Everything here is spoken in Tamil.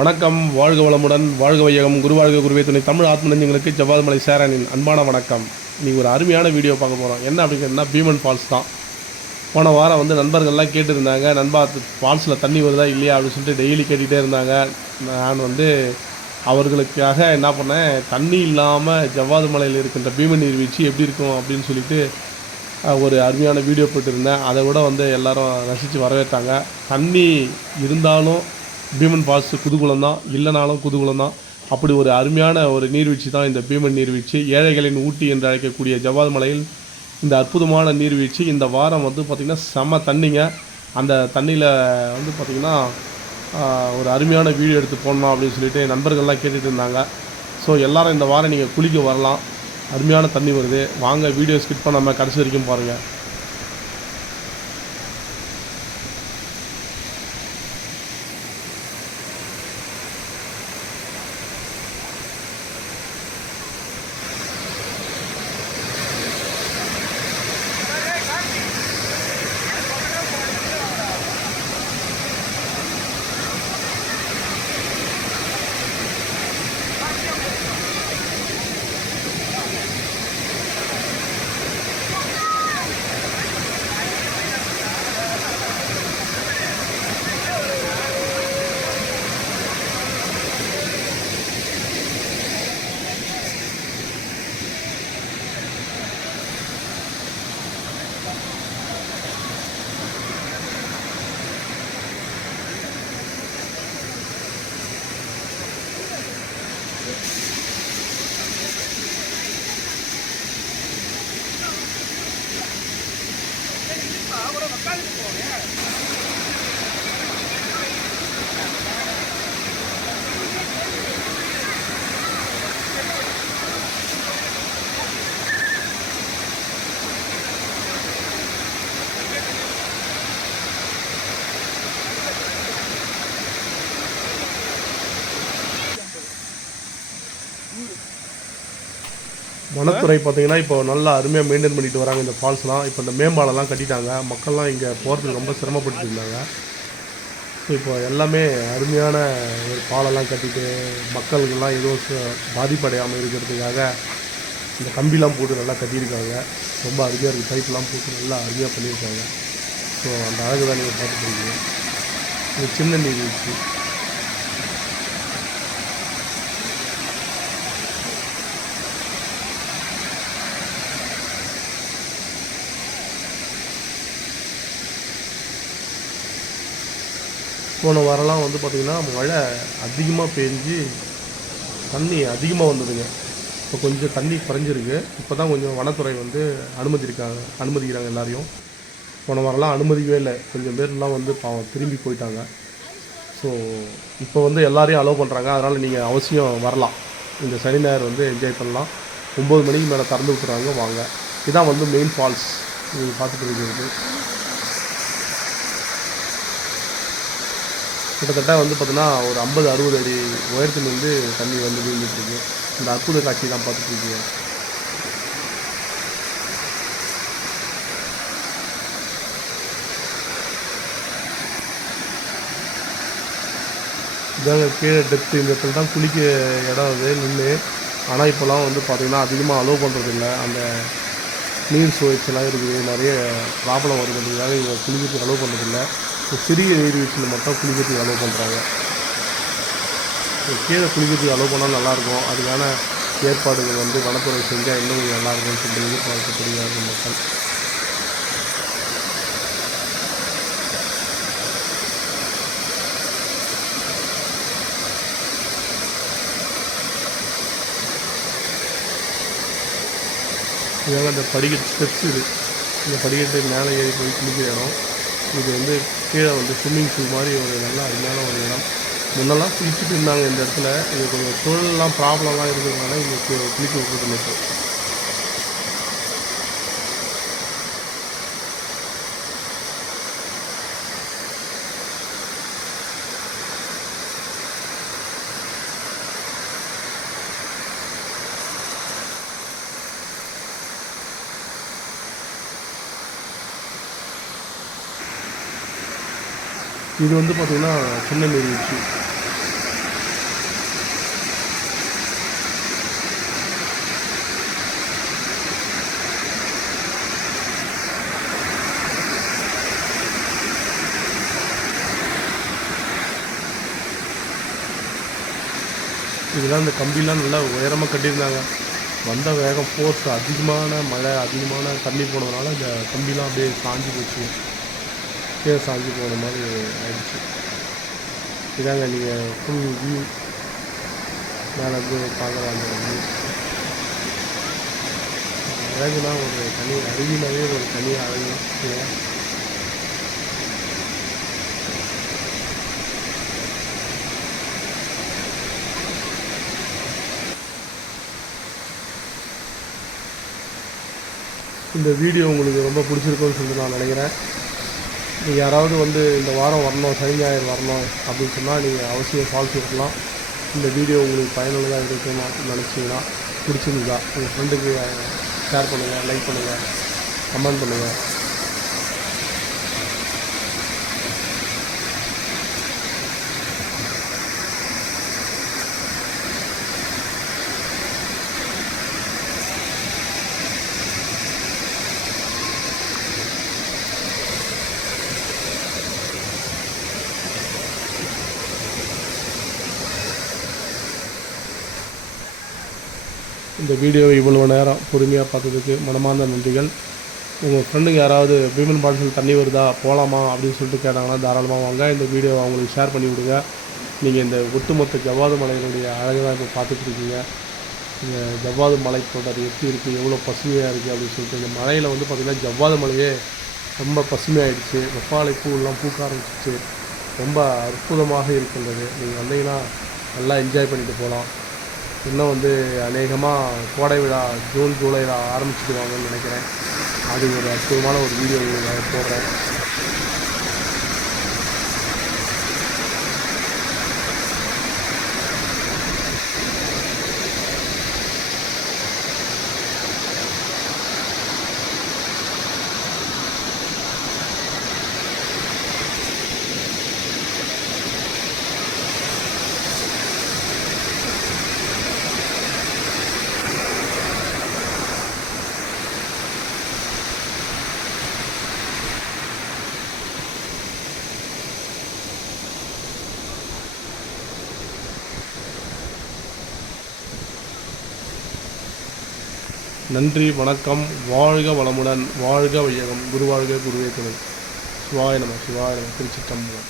வணக்கம் வாழ்க வளமுடன் வாழ்க வையகம் குருவாழ்க குருவே துணை தமிழ் ஆத்மநஞ்சங்களுக்கு நெஞ்சங்களுக்கு சேரனின் அன்பான வணக்கம். நீ ஒரு அருமையான வீடியோ பார்க்க போகிறோம் என்ன அப்படிங்கிறதுனா பீமன் ஃபால்ஸ் தான். போன வாரம் வந்து நண்பர்கள்லாம் கேட்டிருந்தாங்க நண்பா ஃபால்ஸில் தண்ணி வருதா இல்லையா அப்படின்னு சொல்லிட்டு டெய்லி கேட்டுகிட்டே இருந்தாங்க. நான் வந்து அவர்களுக்காக என்ன பண்ணேன் தண்ணி இல்லாமல் ஜவ்வாது மலையில் இருக்கின்ற பீமன் நீர்வீழ்ச்சி எப்படி இருக்கும் அப்படின்னு சொல்லிட்டு ஒரு அருமையான வீடியோ போட்டிருந்தேன். அதை விட வந்து எல்லாரும் ரசித்து வரவேற்றாங்க. தண்ணி இருந்தாலும் பீமன் பாஸ் குதுகுலம் தான் இல்லைனாலும் குதுகுலம் தான் அப்படி ஒரு அருமையான ஒரு நீர்வீழ்ச்சி தான் இந்த பீமன் நீர்வீழ்ச்சி. ஏழைகளின் ஊட்டி என்று அழைக்கக்கூடிய ஜவால் மலையில் இந்த அற்புதமான நீர்வீழ்ச்சி. இந்த வாரம் வந்து பார்த்திங்கன்னா செம தண்ணிங்க. அந்த தண்ணியில் வந்து பார்த்திங்கன்னா ஒரு அருமையான வீடியோ எடுத்து போடணும் அப்படின்னு சொல்லிட்டு நண்பர்கள்லாம் கேட்டுட்டு இருந்தாங்க. ஸோ எல்லாரும் இந்த வாரம் நீங்கள் குளிக்க வரலாம். அருமையான தண்ணி வருது. வாங்க வீடியோ ஸ்கிப் பண்ணாமல் கடைசி வரைக்கும் பாருங்கள் அவரை உட்காந்துட்டு போங்க வனத்துறை பார்த்தீங்கன்னா இப்போ நல்லா அருமையாக மெயின்டைன் பண்ணிட்டு வராங்க இந்த ஃபால்ஸ்லாம் இப்போ இந்த மேம்பாலெல்லாம் கட்டிட்டாங்க. மக்கள்லாம் இங்கே போகிறதுக்கு ரொம்ப சிரமப்பட்டு இருந்தாங்க. ஸோ இப்போ எல்லாமே அருமையான ஒரு பாலெல்லாம் கட்டிட்டு மக்களுக்கெல்லாம் எதுவும் ச- பாதிப்படையாமல் இருக்கிறதுக்காக இந்த கம்பிலாம் போட்டு நல்லா கட்டியிருக்காங்க. ரொம்ப அருமையாக இருக்குது பைப்லாம் போட்டு நல்லா அருமையாக பண்ணியிருக்காங்க. ஸோ அந்த அழகு தான் நீங்கள் பார்த்துட்டு இருக்கீங்க. இது சின்ன நீர்வீழ்ச்சி போன வாரம்லாம் வந்து பார்த்திங்கன்னா மழை அதிகமாக பெஞ்சு தண்ணி அதிகமாக வந்ததுங்க. இப்போ கொஞ்சம் தண்ணி குறைஞ்சிருக்கு. இப்போ தான் கொஞ்சம் வனத்துறை வந்து அனுமதிருக்காங்க அனுமதிக்கிறாங்க எல்லாரையும். போன வாரம்லாம் அனுமதிக்கவே இல்லை. கொஞ்சம் பேர்லாம் வந்து பாவம் திரும்பி போயிட்டாங்க. ஸோ இப்போ வந்து எல்லாரையும் அலோவ் பண்ணுறாங்க அதனால் நீங்கள் அவசியம் வரலாம். இந்த சனி ஞாயிறு வந்து என்ஜாய் பண்ணலாம். ஒம்பது மணிக்கு மேலே திறந்து விட்டுறாங்க வாங்க. இதான் வந்து மெயின் ஃபால்ஸ் நீங்கள் பார்த்துட்டு இருக்கிறது. கிட்டத்தட்ட வந்து பார்த்தீங்கன்னா ஒரு ஐம்பது அறுபது அடி உயரத்துலேருந்து தண்ணி வந்து விழுந்துட்டு இருக்கு இந்த அற்புத காட்சி தான் பார்த்துட்டு இருக்கீங்க இதாங்க கீழே டெப்த்து இந்த இடத்துல தான் குளிக்க இடம் அது நின்று. ஆனால் இப்போலாம் வந்து பார்த்திங்கன்னா அதிகமாக அலோவ் பண்ணுறதில்ல அந்த நீர் சுழற்சியெல்லாம் இருக்குது. நிறைய ப்ராப்ளம் வருதுன்றதுக்காக இங்கே குளிக்கிறதுக்கு அலோவ் பண்ணுறதில்ல சிறிய சிறிய வீட்டில் மட்டும் குளிக்கிறதுக்கு அலோவ் பண்ணுறாங்க கீழே குளிக்கிறதுக்கு அலோவ் பண்ணால் நல்லாயிருக்கும். அதுக்கான ஏற்பாடுகள் வந்து வனத்துறை செஞ்சால் இன்னும் கொஞ்சம் நல்லாயிருக்கும்னு சொல்லி எதிர்பார்க்கப்படுகிறார்கள் மக்கள். இதெல்லாம் அந்த படிக்கட்டு ஸ்டெப்ஸ் இது. இந்த படிக்கட்டு மேலே ஏறி போய் குளிக்கிற இடம். இது வந்து கீழே வந்து ஸ்விம்மிங் பூல் மாதிரி ஒரு நல்லா அருமையான ஒரு இடம். முன்னெல்லாம் குளிச்சுட்டு இருந்தாங்க இந்த இடத்துல. இது கொஞ்சம் சூழல்லாம் ப்ராப்ளம்லாம் இருந்ததுனால இங்கே குளிக்க குளிக்க விட்றது இது வந்து பார்த்திங்கன்னா சின்ன நீர்வீழ்ச்சி இதெல்லாம் இந்த கம்பிலாம் நல்லா உயரமாக கட்டியிருந்தாங்க. வந்த வேகம் ஃபோர்ஸ் அதிகமான மழை அதிகமான தண்ணி போனதுனால இந்த கம்பிலாம் அப்படியே சாஞ்சு போச்சு. கீழே சாஞ்சு போன மாதிரி ஆயிடுச்சு. இதாங்க நீங்கள் ஃபுல் வியூ மேலே இருந்து பார்க்கலாம் அந்த வியூ அழகுனா ஒரு தனி அருவினாவே ஒரு தனி அழகு. இந்த வீடியோ உங்களுக்கு ரொம்ப பிடிச்சிருக்கும்னு சொல்லிட்டு நான் நினைக்கிறேன். நீங்கள் யாராவது வந்து இந்த வாரம் வரணும் சனி ஞாயிறு வரணும் அப்படின்னு சொன்னால் நீங்கள் அவசியம் ஃபால்ஸ் இருக்கலாம் இந்த வீடியோ உங்களுக்கு பயனுள்ளதாக இருக்கணும் நினச்சிங்கன்னா பிடிச்சிருந்தா உங்கள் ஃப்ரெண்டுக்கு ஷேர் பண்ணுங்கள் லைக் பண்ணுங்கள் கமெண்ட் பண்ணுங்கள் இந்த வீடியோவை இவ்வளோ நேரம் பொறுமையாக பார்த்ததுக்கு மனமார்ந்த நன்றிகள். உங்கள் ஃப்ரெண்டுங்க யாராவது பீமன் பாட்டில் தண்ணி வருதா போகலாமா அப்படின்னு சொல்லிட்டு கேட்டாங்கன்னா தாராளமாக வாங்க. இந்த வீடியோவை அவங்களுக்கு ஷேர் பண்ணி விடுங்க. நீங்கள் இந்த ஒட்டுமொத்த ஜவ்வாது மலையினுடைய அழகாக தான் இப்போ பார்த்துட்ருக்கீங்க இந்த ஜவ்வாது மலை தொடர் எப்படி இருக்குது எவ்வளோ பசுமையாக இருக்குது அப்படின்னு சொல்லிட்டு இந்த மலையில் வந்து பார்த்திங்கன்னா ஜவ்வாது மலையே ரொம்ப பசுமையாயிடுச்சு. வெப்பாலை பூவெல்லாம் பூக்க ஆரம்பிச்சிச்சு ரொம்ப அற்புதமாக இருக்கின்றது. நீங்கள் வந்தீங்கன்னா நல்லா என்ஜாய் பண்ணிட்டு போகலாம். இன்னும் வந்து அநேகமாக கோடை விழா ஜூன் ஜூலையில் ஆரம்பிச்சிடுவாங்கன்னு நினைக்கிறேன். அது ஒரு அற்புதமான ஒரு வீடியோ நான் போடுறேன். நன்றி வணக்கம் வாழ்க வளமுடன் வாழ்க வையகம். குருவாழ்க குருவே துணை. சிவாய நம சிவாய நம திருச்சிட்டம்பலம்